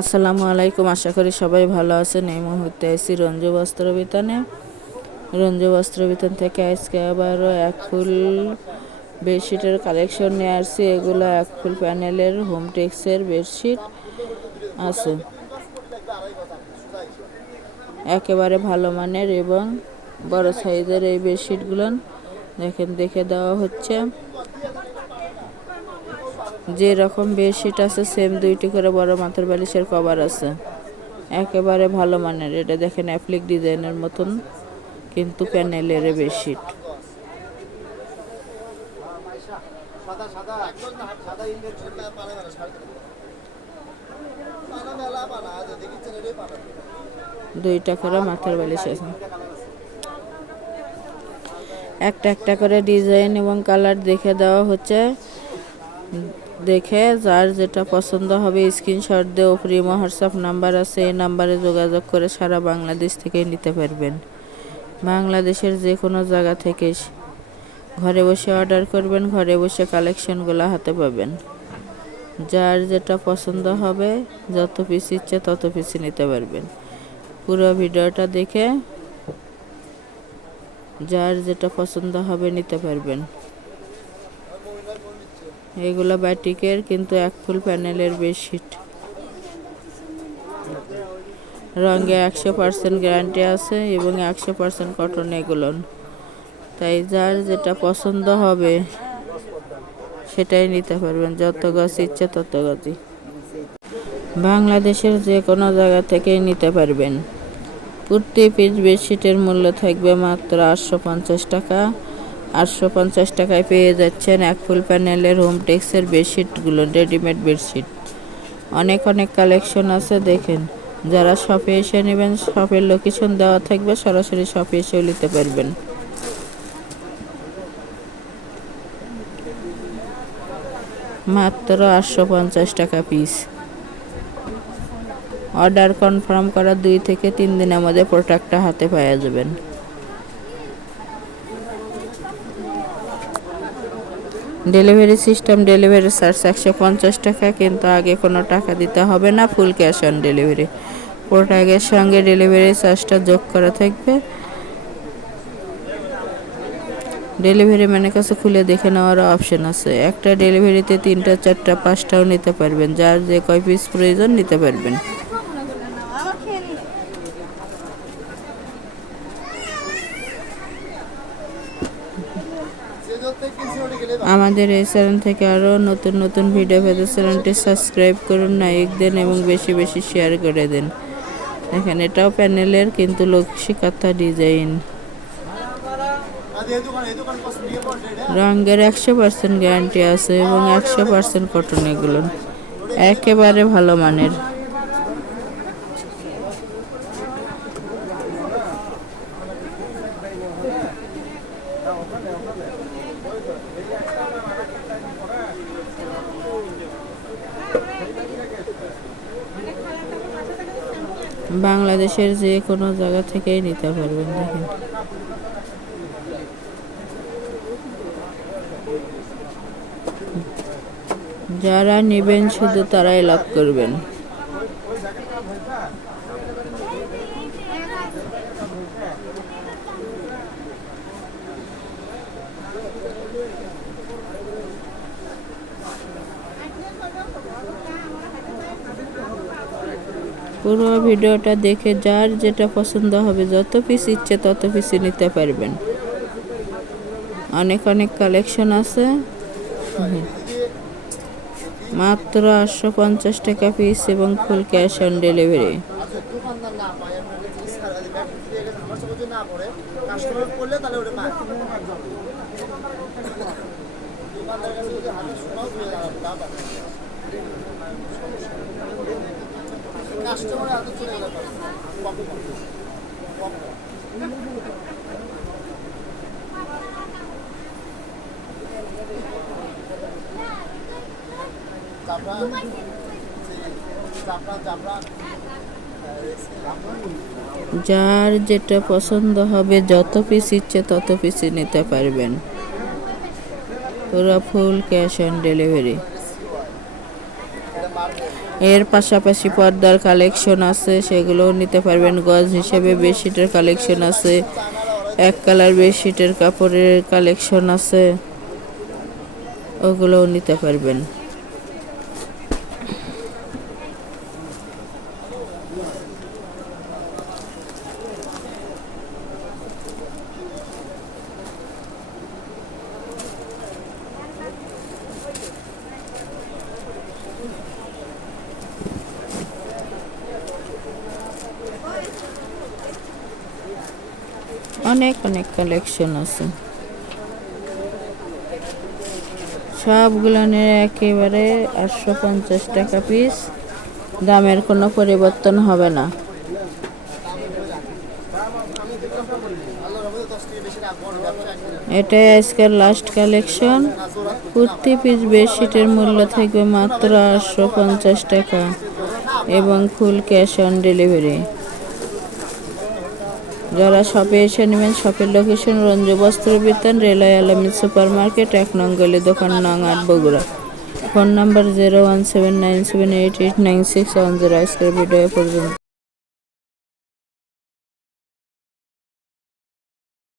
আসসালামু আলাইকুম। আশা করি সবাই ভালো আছেন। এই মুহূর্তে আছি রঞ্জু বস্ত্র বিতানে। রঞ্জু বস্ত্র বিতান থেকে আজকে আবারও এক ফুল বেডশিটের কালেকশন নিয়ে আসছি। এগুলো এক ফুল প্যানেলের হোমটেক্সের বেডশিট আছে, একেবারে ভালো মানের এবং বড় সাইজের এই বেডশিটগুলো দেখেন দেখে দেওয়া হচ্ছে। যে রকম বেডশিট আছে সেম দুইটি করে বড় মাথার বালিশের কভার আছে, একেবারে ভালো মানের। এটা দেখেন অ্যাপ্লিক ডিজাইনের মতন কিন্তু প্যানেলের বেডশিট। দুইটা করে মাথার বালিশ আছে, একটা একটা করে ডিজাইন এবং কালার দেখে দেওয়া হচ্ছে। দেখে যার যেটা পছন্দ হবে স্ক্রিনশট দিয়ে উপরে হোয়াটসঅ্যাপ নাম্বার আছে, এই নাম্বারে যোগাযোগ করে সারা বাংলাদেশ থেকে নিতে পারবেন। বাংলাদেশের যে কোনো জায়গা থেকে ঘরে বসে অর্ডার করবেন, ঘরে বসে কালেকশনগুলো হাতে পাবেন। যার যেটা পছন্দ হবে যত পিস ইচ্ছে তত পিস নিতে পারবেন। পুরো ভিডিওটা দেখে যার যেটা পছন্দ হবে নিতে পারবেন। এগুলো বাটিকের কিন্তু এক ফুল প্যানেলের বেডশিট। রঙে 100% গ্যারান্টি আছে এবং 100% কটন এগুলো। তাই যার যেটা পছন্দ হবে সেটাই নিতে পারবেন, যত গজ ইচ্ছে তত গজই। বাংলাদেশের যে কোনো জায়গা থেকেই নিতে পারবেন। প্রতি পিস বেডশিটের মূল্য থাকবে মাত্র 850 টাকা। 850 টাকায় পেয়ে যাচ্ছেন এক ফুল প্যানেলের হোমটেক্সের বেডশিটগুলো, রেডিমেড বেডশিট। অনেক অনেক কালেকশন আছে, দেখেন। যারা শপে এসে নেবেন শপের লোকেশন দেওয়া থাকবে, সরাসরি শপে এসেও নিতে পারবেন। মাত্র 850 টাকা পিস। অর্ডার কনফার্ম করা 2 থেকে 3 দিনের মধ্যে প্রোডাক্টটা হাতে পাওয়া যাবেন। ডেলিভারি সিস্টেম, ডেলিভারি চার্জ 150 টাকা, কিন্তু আগে কোনো টাকা দিতে হবে না, ফুল ক্যাশ অন ডেলিভারি। প্রোডাক্টের সঙ্গে ডেলিভারি চার্জটা যোগ করা থাকবে। ডেলিভারি ম্যানের কাছে খুলে দেখে নেওয়ারও অপশন আছে। একটা ডেলিভারিতে 3টা 4টা 5টাও নিতে পারবেন, যার যে কয় পিস প্রয়োজন নিতে পারবেন। আমাদের এই চ্যানেল থেকে আরও নতুন নতুন ভিডিও পেতে চ্যানেলটি সাবস্ক্রাইব করুন, লাইক দেন এবং বেশি বেশি শেয়ার করে দেন। দেখেন এটাও প্যানেলের কিন্তু লক্ষ্মী কাঁথা ডিজাইন। রঙের 100% গ্যারান্টি আছে এবং 100% কটন। এগুলো একেবারে ভালো মানের। বাংলাদেশের যে কোনো জায়গা থেকেই নিতে পারবেন। দেখেন যারা নেবেন শুধু তারাই লাভ করবেন। পুরো ভিডিওটা দেখে যার যেটা পছন্দ হবে যত পিস ইচ্ছে তত পিস নিতে পারবেন। অনেক অনেক কালেকশন আছে। মাত্র 850 টাকা পিস এবং ফুল ক্যাশ অন ডেলিভারি। যার যেটা পছন্দ হবে যত পিস ইচ্ছে তত পিস নিতে পারবেন। পুরো ফুল ক্যাশ অন ডেলিভারি। এর পাশাপাশি পর্দার কালেকশন আছে, সেগুলোও নিতে পারবেন। গজ হিসেবে বেডশিটের কালেকশন আছে, এক কালার বেডশিটের কাপড়ের কালেকশন আছে, ওগুলোও নিতে পারবেন। অনেক অনেক কালেকশন আছে, সবগুলো একেবারে 850 টাকা পিস, দামের কোনো পরিবর্তন হবে না। এটাই আজকের লাস্ট কালেকশন। প্রতি পিস বেডশিটের মূল্য থাকবে মাত্র 850 টাকা এবং ফুল ক্যাশ অন ডেলিভারি। যারা শপে এসে নেবেন, শপের লোকেশন রঞ্জু বস্ত্র বিতান, রেলওয়ে আলামিন সুপার মার্কেট, 1 নং গলি, দোকান নং 8, বগুড়া। ফোন নাম্বার 0179788961 আজকের ভিডিও পর্যন্ত।